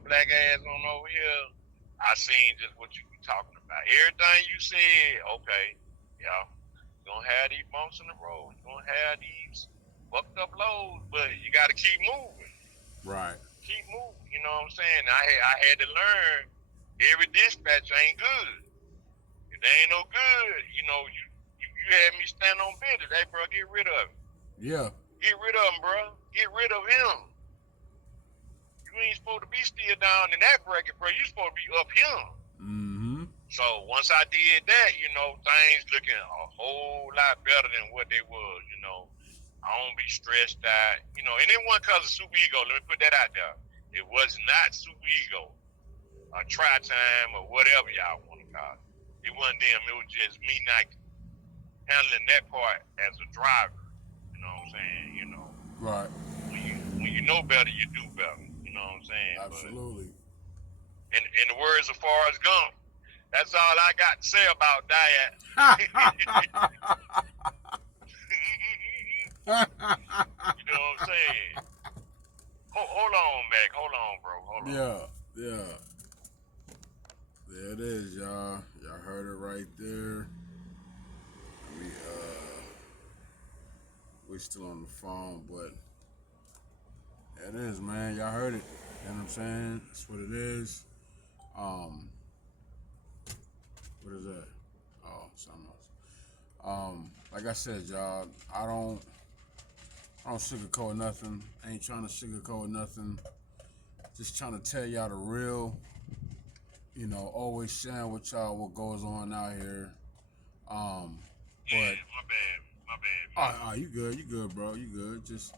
black ass on over here, I seen just what you be talking about. Everything you said, okay, yeah, you're gonna have these bumps in the road, you're gonna have these fucked up loads, but you gotta keep moving. Right. Keep moving, you know what I'm saying? I had to learn every dispatch ain't good. If they ain't no good, you had me stand on business. Hey bro, get rid of him. Yeah. Get rid of him, bro. Get rid of him. You ain't supposed to be still down in that bracket, bro. You supposed to be up here. Mm-hmm. So once I did that, things looking a whole lot better than what they was. I don't be stressed out. And it wasn't because of super ego. Let me put that out there. It was not super ego, or try time, or whatever y'all want to call it. It wasn't them. It was just me not handling that part as a driver. You know what I'm saying? Right. When you know better, you do better. You know what I'm saying? But Absolutely. in the words of Forrest Gump, that's all I got to say about that. You know what I'm saying? Hold on, Mac. Hold on, bro. Hold on. Yeah. Yeah. There it is, y'all. Y'all heard it right there. We still on the phone, but it is, man. Y'all heard it. You know what I'm saying? That's what it is. Um, what is that? Oh, something else. Like I said, y'all, I don't sugarcoat nothing. I ain't trying to sugarcoat nothing. Just trying to tell y'all the real. Always sharing with y'all what goes on out here. Um, but Yeah, my bad. My bad, man. you good, bro. You good. Just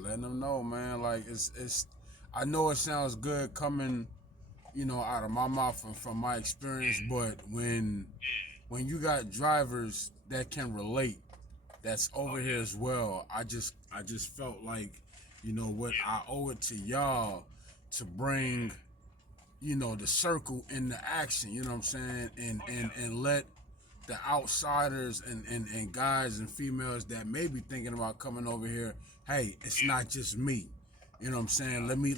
letting them know, man. Like it's. I know it sounds good coming, out of my mouth and from my experience, Yeah, but yeah. when you got drivers that can relate, that's Oh, over here yeah. as well. I just felt like, what Yeah, I owe it to y'all to bring, yeah. the circle into action. You know what I'm saying? And Oh, and yeah. and let the outsiders and guys and females that may be thinking about coming over here, hey, it's Yeah, not just me. You know what I'm saying? yeah,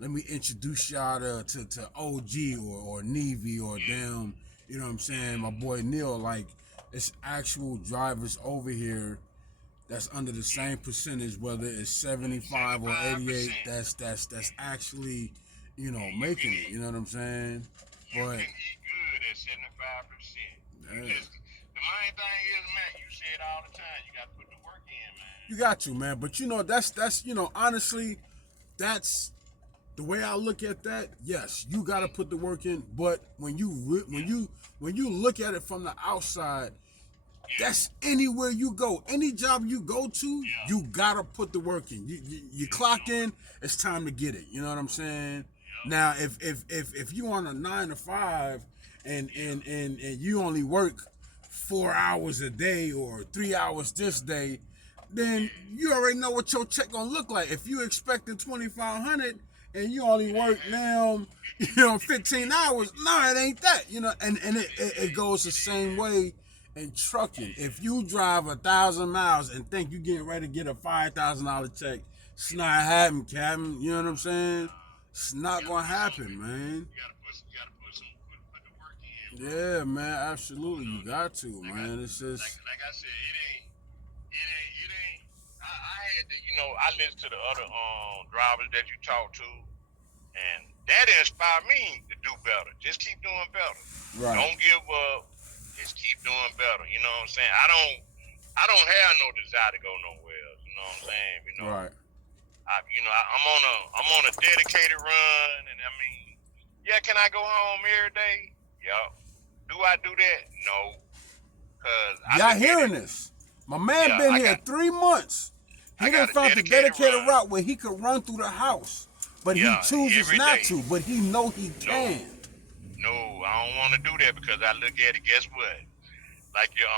Let me introduce y'all to OG or Nevy or yeah, damn, you know what I'm saying, yeah, my boy Neil. Like, it's actual drivers over here that's under the yeah. same percentage, whether it's 75 or 88, 75%. that's actually, Yeah, you can making it. eat. You know what I'm saying? You But can eat good at 75%. You yeah, just the main thing is, Matt. You say it all the time. You got to put the work in, man. you got to, man. But that's honestly, that's the way I look at that. Yes, you got to put the work in. But Yeah, when you look at it from the outside, yeah, that's anywhere you go, any job you go to, yeah, you gotta put the work in. You yeah. clock in, it's time to get it. You know what I'm saying? Yeah, Now, if you on a 9 to 5 yeah, and you only work 4 hours a day or 3 hours this day, then yeah. you already know what your check gonna look like. If you expecting 2,500 and you only It ain't work happening. now, 15 hours, no, it ain't that. And it goes the It ain't same happening. way in trucking. Yeah, If you drive 1,000 miles and think you getting ready to get a $5,000 check, it's not happening, Captain. You know what I'm saying? It's you not gotta gonna put some. happen, man. You gotta put some. Put the work in, bro. Yeah, man, absolutely. You That, got to, like I man. It's just like I said, it ain't. I had to, I listen to the other drivers that you talk to, and that inspired me to do better. Just keep doing better. right, Don't give up. Just keep doing better. You know what I'm saying? I don't have no desire to go nowhere else. You know what I'm saying? right. I'm on a dedicated run, and I mean, yeah, can I go home every day? Yup. Do I do that? No, cause I Y'all look at hearing it. this? My man Yeah, been I here got 3 months. I He done got a found the dedicated dedicated run. route where he could run through the house, but he Yeah, chooses every not day. to. But he know he No, can. no, I don't want to do that because I look at it. Guess what? Like your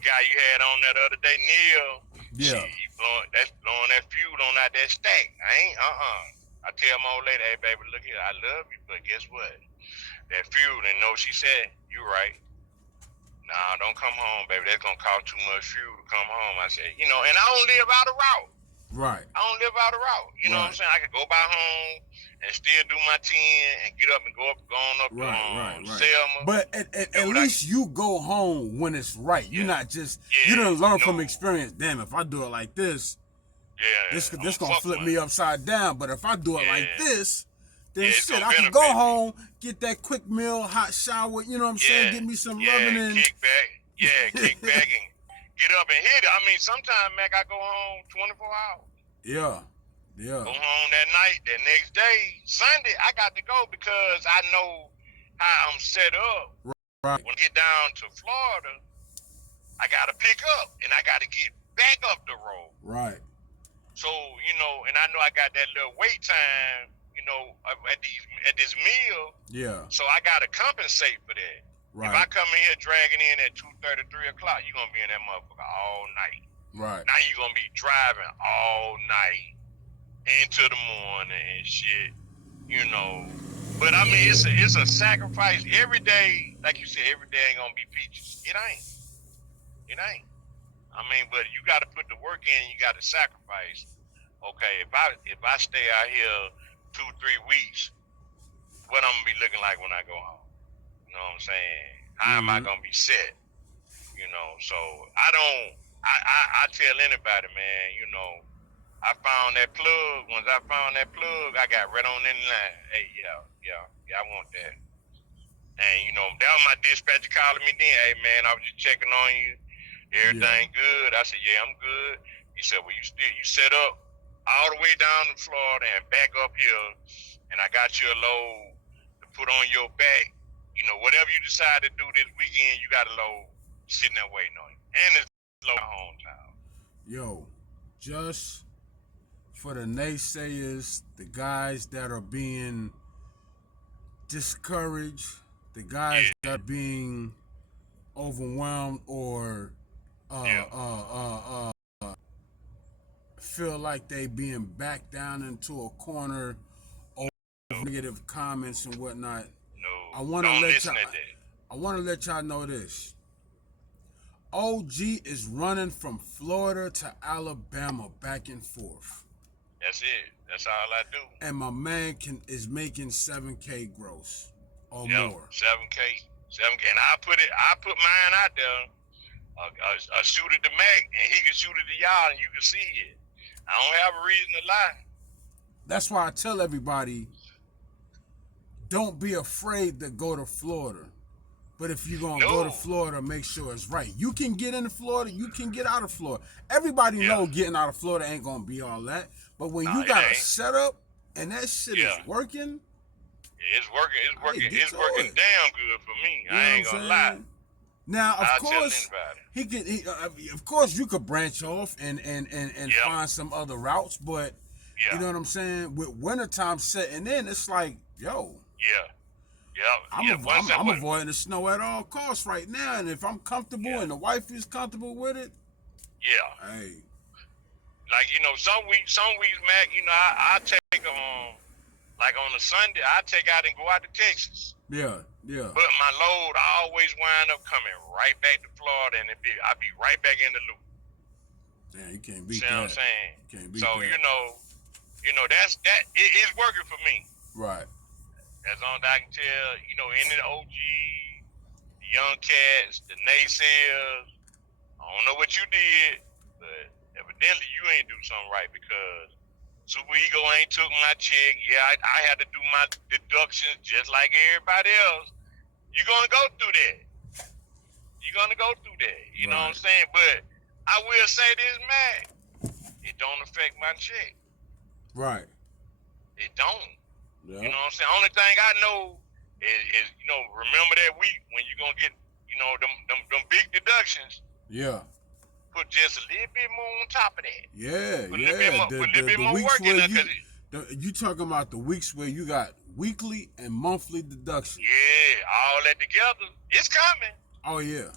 guy you had on that other day, Neil. She Yeah, blowing that fuel on out that stack. I ain't I tell my old lady, hey baby, look here, I love you, but guess what? That fuel, and no, she said, you right. Nah, don't come home, baby. That's gonna cost too much fuel to come home. I said, and I don't live out of route. Right. I don't live out a route. You know what I'm Right. saying? I could go by home and still do my 10 and get up and go on up to Right, right, right. Selma But and do at what I least you go home when it's right. You're yeah. not just you Yeah. didn't learn No. from experience. Damn, if I do it like this, Yeah. I'm this gonna gonna fuck flip me money. upside down. But if I do it like Yeah. this, then Yeah, it's shit, gonna I can go benefit me. home, get that quick meal, hot shower. You know what I'm saying? Yeah. Get me some Yeah. rubbing in. Kick back. Yeah, kick back and get up and hit it. I mean, sometimes, Mac, I go home 24 hours. Yeah, yeah. Go home that night. That next day, Sunday, I got to go because I know how I'm set up. Right, When I get down to Florida, I got to pick up and I got to get back up the road. right. So, and I know I got that little wait time, at this meal. Yeah. So I got to compensate for that. Right. If I come in here dragging in at 2:30, 3 o'clock, you're going to be in that motherfucker all night. Right. Now you're going to be driving all night into the morning and shit, But I mean, it's a sacrifice every day. Like you said, every day ain't going to be peaches. It ain't. It ain't. I mean, but you got to put the work in. You got to sacrifice. Okay, if I stay out here 2-3 weeks, what I'm gonna be looking like when I go home? You know what I'm saying? How am I gonna be set? So I don't. I tell anybody, man. I found that plug. Once I found that plug, I got right on in line. Hey, yeah, I want that. And that was my dispatcher calling me then. Hey, man, I was just checking on you. Everything good? I said, yeah, I'm good. He said, well, you set up all the way down to Florida and back up here, and I got you a load to put on your back. Whatever you decide to do this weekend, you got a load sitting there waiting on you, and it's low hometown. Yo, just for the naysayers, the guys that are being discouraged, the guys that are being overwhelmed or feel like they being backed down into a corner over negative comments and whatnot. No, I want to don't let listen y'all. to that. I want to let y'all know this. OG is running from Florida to Alabama back and forth. That's it. That's all I do. And my man is making 7K gross or Yep, more. 7K, 7K, and I put mine out there. A shoot at the Mac, and he can shoot at the y'all, and you can see it. I don't have a reason to lie. That's why I tell everybody, don't be afraid to go to Florida. But if you're going to go to Florida, make sure it's right. You can get into Florida. You can get out of Florida. Everybody know getting out of Florida ain't going to be all that. But when you got a setup and that shit is working. It's working. It's working damn good for me. I ain't going to lie. Now, of course, of course, you could branch off and find some other routes. But you know what I'm saying? With wintertime setting in, it's like, yo. I'm avoiding the snow at all costs right now, and if I'm comfortable and the wife is comfortable with it, hey. Like some weeks, Mac, I take like on a Sunday, I take out and go out to Texas. Yeah. But my load always wind up coming right back to Florida, and I be right back in the loop. Damn, you can't beat that. See what I'm saying? You can't beat so that. That's that. It's working for me. Right. As long as I can tell, any of the OG, the young cats, the naysayers, I don't know what you did, but evidently you ain't do something right because Super Ego ain't took my check. Yeah, I had to do my deductions just like everybody else. You're going to go through that. You know what I'm saying? But I will say this, man, it don't affect my check. Right. It don't. Yeah. You know what I'm saying? Only thing I know is remember that week when you're going to get, them big deductions. Yeah. Put just a little bit more on top of that. Yeah, put a little bit more weeks work in there. You talking about the weeks where you got weekly and monthly deductions. Yeah, all that together. It's coming. Oh, yeah.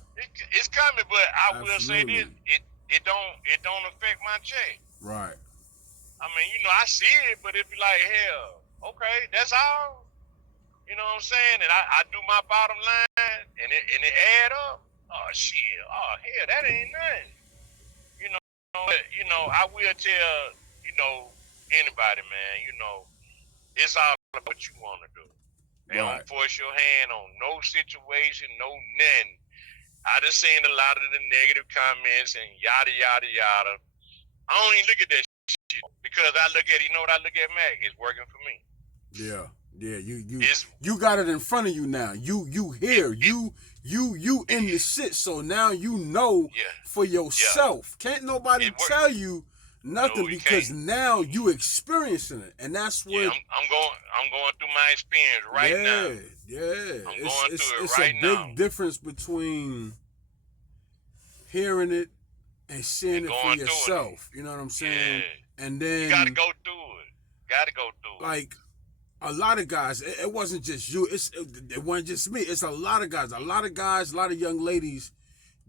It's coming, but I will say this. It don't affect my check. Right. I mean, I see it, but it be like, hell, okay, that's all. You know what I'm saying? And I do my bottom line, and it add up. Oh, shit. Oh, hell, that ain't nothing. I will tell anybody, man, it's all about what you want to do. They Right. don't force your hand on no situation, no nothing. I just seen a lot of the negative comments and yada yada yada. I don't even look at that shit because I look at what I look at, Mac. It's working for me. Yeah. Yeah, It's you got it in front of you now. You here. You in the it, shit. So now you know yeah, for yeah. yourself. Can't nobody It works. tell you nothing No, you because can't. now you experiencing it, and that's Yeah, what. I'm going through my experience right now. Yeah. I'm It's going it's through it it's a right now big difference between hearing it and seeing and it for going through it. yourself. You know what I'm saying? Yeah, And you got to then go through it. Got to go through it. like a lot of guys, it wasn't just you. It wasn't just me. It's a lot of guys. A lot of young ladies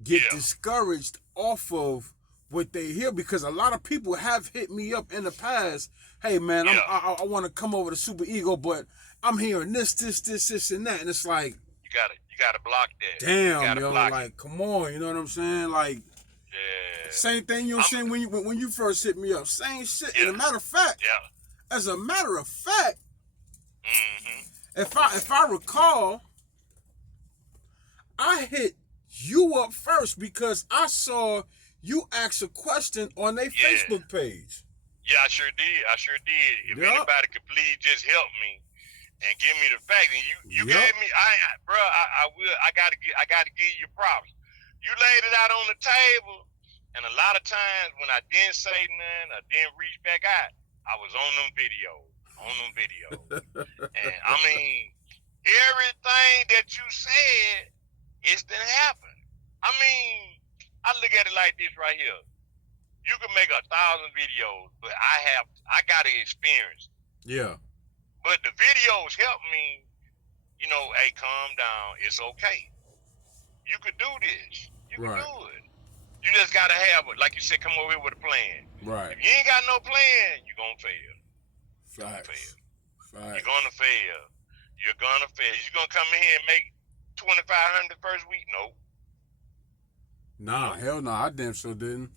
get Yeah, discouraged off of what they hear because a lot of people have hit me up in the past. Hey man, yeah. I want to come over to Super Ego, but I'm hearing this, and that, and it's like, You gotta block that. You damn, gotta yo, block it. like, come on, you know what I'm saying? Like, Yeah. same thing, you know what I'm saying? When you first hit me up, same shit. And Yeah. as a matter of fact, Mm-hmm. if I recall, I hit you up first because I saw you ask a question on their Yeah. Facebook page. Yeah, I sure did. If Yep. anybody could please just help me and give me the facts, and you Yep. gave me, I will. I gotta give you props. You laid it out on the table, and a lot of times when I didn't say nothing, I didn't reach back out, I was on them videos. And I mean, everything that you said, it's didn't happen. I mean, I look at it like this right here. You can make 1,000 videos, but I got to experience. Yeah. But the videos help me, hey, calm down. It's okay. You could do this. You can Right. do it. You just got to have it. Like you said, come over here with a plan. Right. If you ain't got no plan, you're going to fail. Facts. You're going to fail. You're going to fail. You're going to come in here and make $2,500 the first week? No. Nah, hell no, I damn sure didn't.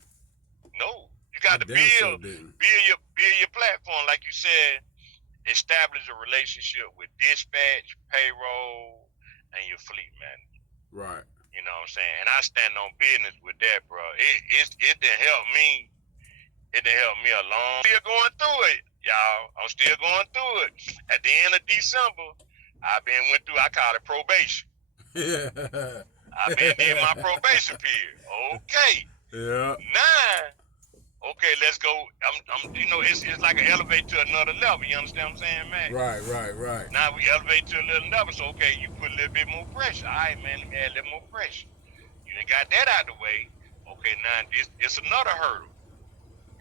No. You got to build your platform. Like you said, establish a relationship with dispatch, payroll, and your fleet manager. Right. You know what I'm saying? And I stand on business with that, bro. It didn't help me. It didn't help me along. Still going through it, y'all. I'm still going through it. At the end of December, I call it probation. Yeah. I've been in my probation period. Okay. Yeah. Now, okay, let's go. It's like an elevate to another level. You understand what I'm saying, man? Right. Now we elevate to a little level. So, okay, you put a little bit more pressure. All right, man, let me add a little more pressure. You ain't got that out of the way. Okay, now it's another hurdle.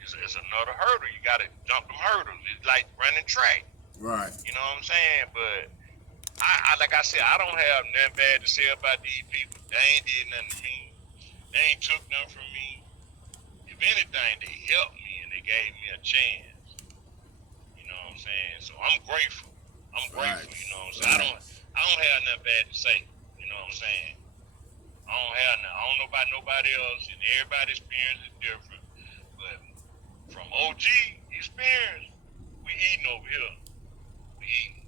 It's another hurdle. You got to jump them hurdles. It's like running track. Right. You know what I'm saying? But like I said, I don't have nothing bad to say about these people. They ain't did nothing to me. They ain't took nothing from me. If anything, they helped me and they gave me a chance. You know what I'm saying? So I'm grateful. Right. You know what I'm saying? I don't have nothing bad to say. You know what I'm saying? I don't know about nobody else, and everybody's experience is different. But from OG experience, we eating over here. We eating.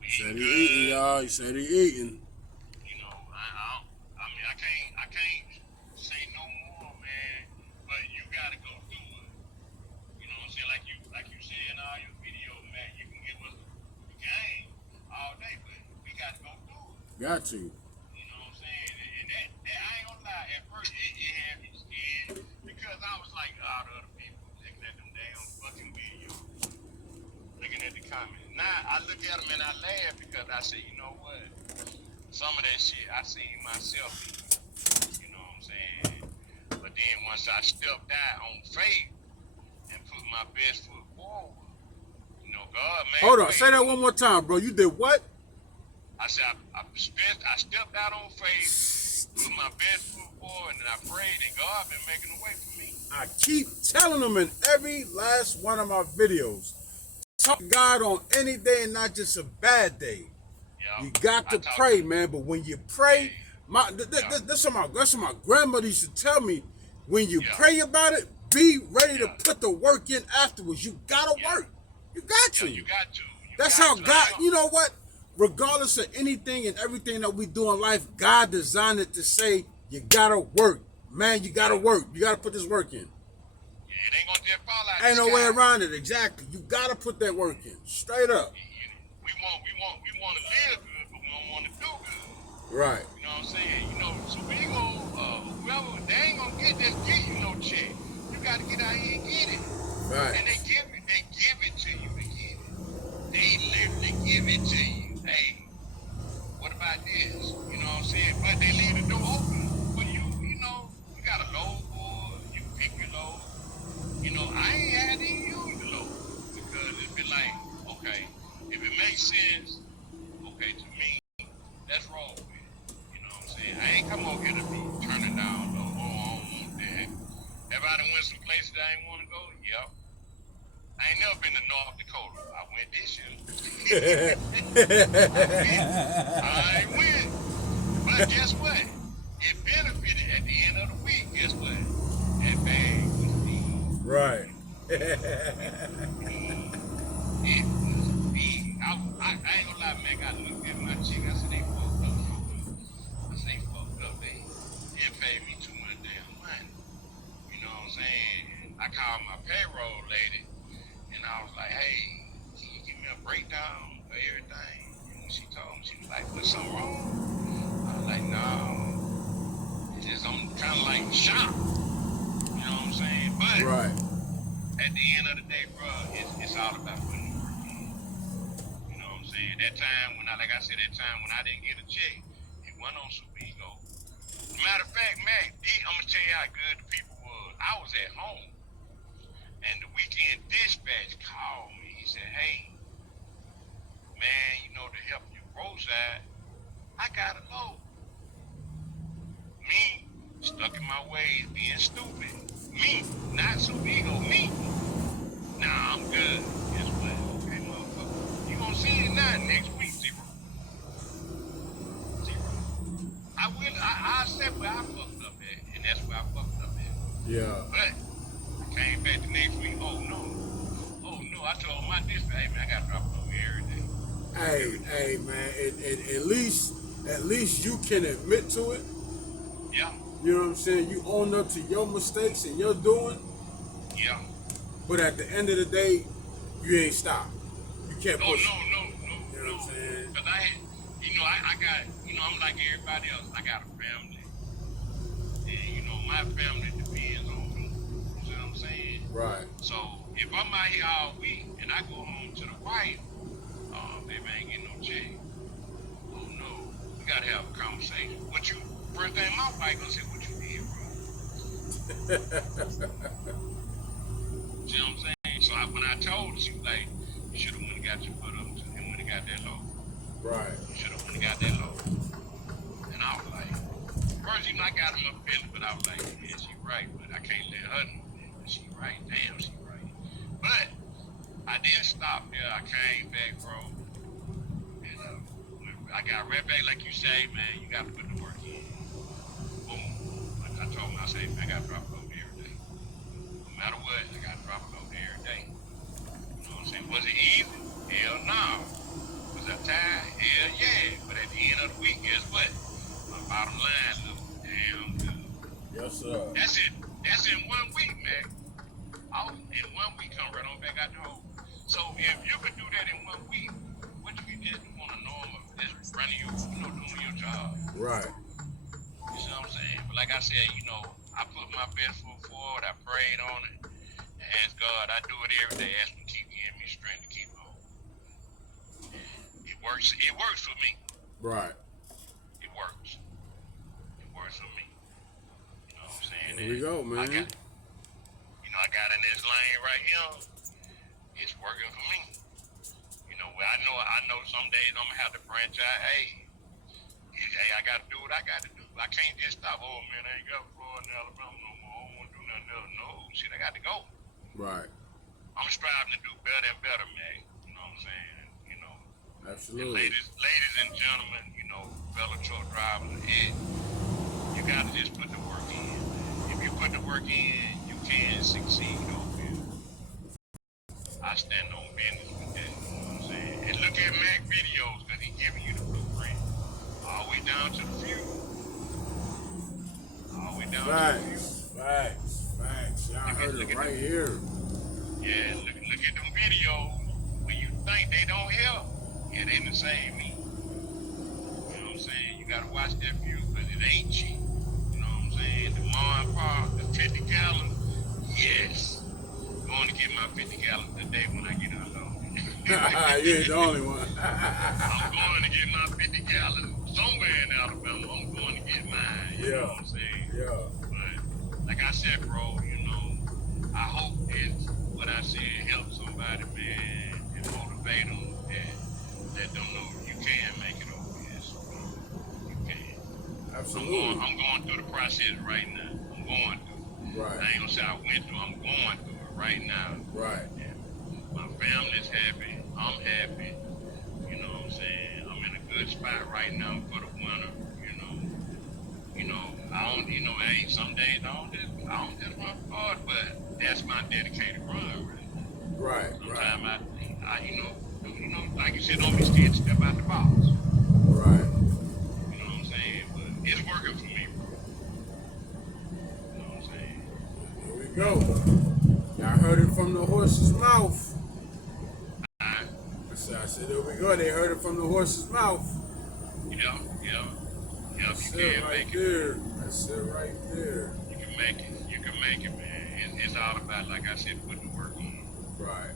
We eating good. Eating, y'all. He said he eating. You know, I can't say no more, man. But you gotta go through it. You know what I'm saying? Like you say in all your videos, man. You can give us the game all day, but we gotta go through it. Got to. You know what I'm saying? And that I ain't gonna lie. At first, it had me scared because I was like, the other people looking at them damn fucking videos, looking at the comments. Now I look at them and I laugh because I say, you know what? Some of that shit I seen myself in. You know what I'm saying? But then once I stepped out on faith and put my best foot forward, God made. Hold on, say that one more time, bro. You did what? I said I stepped out on faith, put my best foot forward, and I prayed, and God been making a way for me. I keep telling them in every last one of my videos, talk to God on any day and not just a bad day. Yeah, you got to pray, man. But when you pray, that's what my grandmother used to tell me. When you pray about it, be ready to Yeah, put the work in afterwards. You gotta yeah, work. You got yeah. to. You got to. You That's got how to. God. You know what? Regardless of anything and everything that we do in life, God designed it to say you gotta work, man. You gotta Yeah, work. You gotta put this work in. yeah. It ain't gonna just fall out the Ain't no way sky. around it. Exactly. You gotta put that work in. Straight up. We want to live good, but we don't want to do good. Right. You know what I'm saying? You know, Super Ego, whoever, they ain't gonna get you no check. You got to get out here and get it, Right. and they give it to you to get it. They literally give it to you. Hey, what about this? You know what I'm saying? But they leave the door open for you. You know, you got a load board. You pick your load. You know, I ain't had to use the load because it'd be like, okay, if it makes sense, okay, to me, let's roll with it. You know what I'm saying? I ain't come over here to be turning down no, oh, I don't want that. Have I done went some places I ain't want to go? Yep. I ain't never been to North Dakota. I went this year. I went. I went. But guess what? It benefited at the end of the week. Guess what? That bag was big. Right. It was big. It was big. I ain't gonna lie, man. I looked at my chick. I said, they fucked up, Super. I say, fucked up. They didn't pay me too much damn money. You know what I'm saying? And I called my payroll lady and I was like, hey, can you give me a breakdown of everything? And when she told me, she was like, was something wrong? I was like, no. It's just I'm kind of like shocked. You know what I'm saying? But Right. at the end of the day, bro, it's all about putting the work in. You know what I'm saying? That time when I, like I said, that time when I didn't get a check, it went on Super Ego. Matter of fact, Mac, I'm gonna tell you how good the people was. I was at home, and the weekend dispatch called me. He said, "Hey, man, you know to help you roadside, I got a load. Me stuck in my ways, being stupid. Me, not Super Ego. Me. Nah, I'm good. Guess what? Okay, motherfucker, you gonna see it now next week, zero, zero. I will. I said where I fucked up at, and that's where I fucked up at. Yeah. But I came back the next week. Oh no. Oh no. I told my dispatch, hey man, I gotta drop it over every day. Hey, Every day. hey, man. At least you can admit to it. Yeah. You know what I'm saying? You own up to your mistakes and your doing. Yeah. But at the end of the day, you ain't stop. You can't Oh push no, it. no, no, You know no. what I'm saying? Cause I had, I got, I'm like everybody else. I got a family, and my family depends on me. You see what I'm saying? Right. So if I'm out here all week and I go home to the wife, oh baby, I ain't getting no check. Oh no, we gotta have a conversation. What you first thing my wife gonna say? What you did wrong? See what I'm saying? So when I told her, she was like, "You should have went and got your foot up and went and got that low. Right. You should have went and got that low." And I was like, first, I got in my feelings, but I was like, yeah, she right, but I can't let her know that. But she right, damn, she right. But I didn't stop there. I came back, bro, and I got right back, like you say, man. You got to put the work in. Boom. I told him, I said, man, I got to drop it over every day. No matter what, I got to drop it over every day. You know what I'm saying? Was it easy? Hell no. Was I tired? Hell yeah. But at the end of the week, guess what? My bottom line looked damn good. Yes, sir. That's it. That's in 1 week, man. In 1 week, come right on back out the hole. So if you could do that in 1 week, what you could just do on a normal, just running doing your job. Right. You see what I'm saying? But like I said, I put my best foot forward. I prayed on it. And asked God, I do it every day. Ask him to keep giving me strength to keep going. It works. It works for me. Right. It works. It works for me. You know what I'm saying? Here we go, I man. got, I got in this lane right here. It's working for me. Where I know some days I'm gonna have to branch out. Hey, I gotta do what I gotta do. I can't just stop. Oh man, I ain't got Florida and Alabama no more. I don't want to do nothing else. No, shit, I got to go. Right. I'm striving to do better and better, man. You know what I'm saying? And Absolutely. ladies and gentlemen, fellow truck drivers, you gotta just put the work in, man. If you put the work in, you can succeed over here. I stand on business with that. You know what I'm saying? And look at Mac videos because he's giving you the blueprint. All the way down to the fuel. All the way down to the fuel. Facts. Y'all heard it right here. Yeah, look at them videos when you think they don't help. Yeah, they the same me. You know what I'm saying? You gotta watch that fuel because it ain't cheap. You know what I'm saying? The Mon Park, the 50 gallon, yes. I'm going to get my 50 gallons today when I get unloaded. You ain't the only one. I'm going to get my 50 gallons somewhere in Alabama. I'm going to get mine. You know what I'm saying? Yeah. But like I said, bro, you know, I hope it's what I said helps somebody, man, and motivate them that don't know you can make it over here. So you can. Absolutely. I'm going through the process right now. I'm going through it. Right. I ain't gonna say I went through. I'm going through it right now. Right. And my family's happy. I'm happy. You know what I'm saying? I'm in a good spot right now for the winter. I don't. Hey, some days I don't just run hard, but that's my dedicated run. Really. Right. Sometimes like you said, don't be scared to step out the box. Right. You know what I'm saying? But it's working for me, bro. You know what I'm saying? Here we go. Y'all heard it from the horse's mouth. I said, there we go. They heard it from the horse's mouth. Yeah. That's You it can right make it. there. That's it right there. You can make it, man. It's all about, like I said, putting the work in. Right.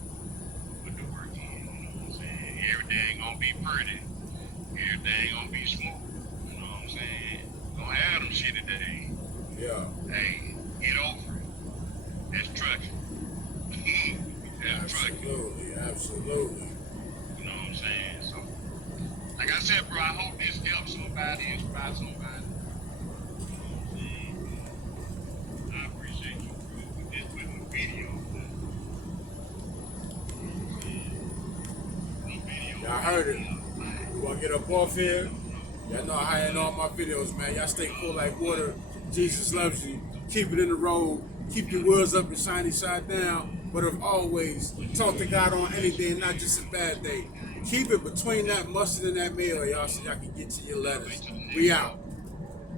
Put the work in. You know what I'm saying? Everything gonna be pretty. Everything gonna be smooth. You know what I'm saying? Gonna have them shitty days. Yeah. Hey, get over it. That's trucking. That's trucking. Absolutely. You know what I'm saying? So, like I said, bro, I hope this helps somebody, inspire somebody. You know what I'm saying? I appreciate you, bro, for just putting the video. Y'all heard it. We want to get up off here. Y'all know how I end all my videos, man. Y'all stay cool like water. Jesus loves you. Keep it in the road. Keep your wheels up and shiny side down. But if always, talk to God on any day, not just a bad day. Keep it between that mustard and that mayo, y'all, so y'all can get to your letters. We out.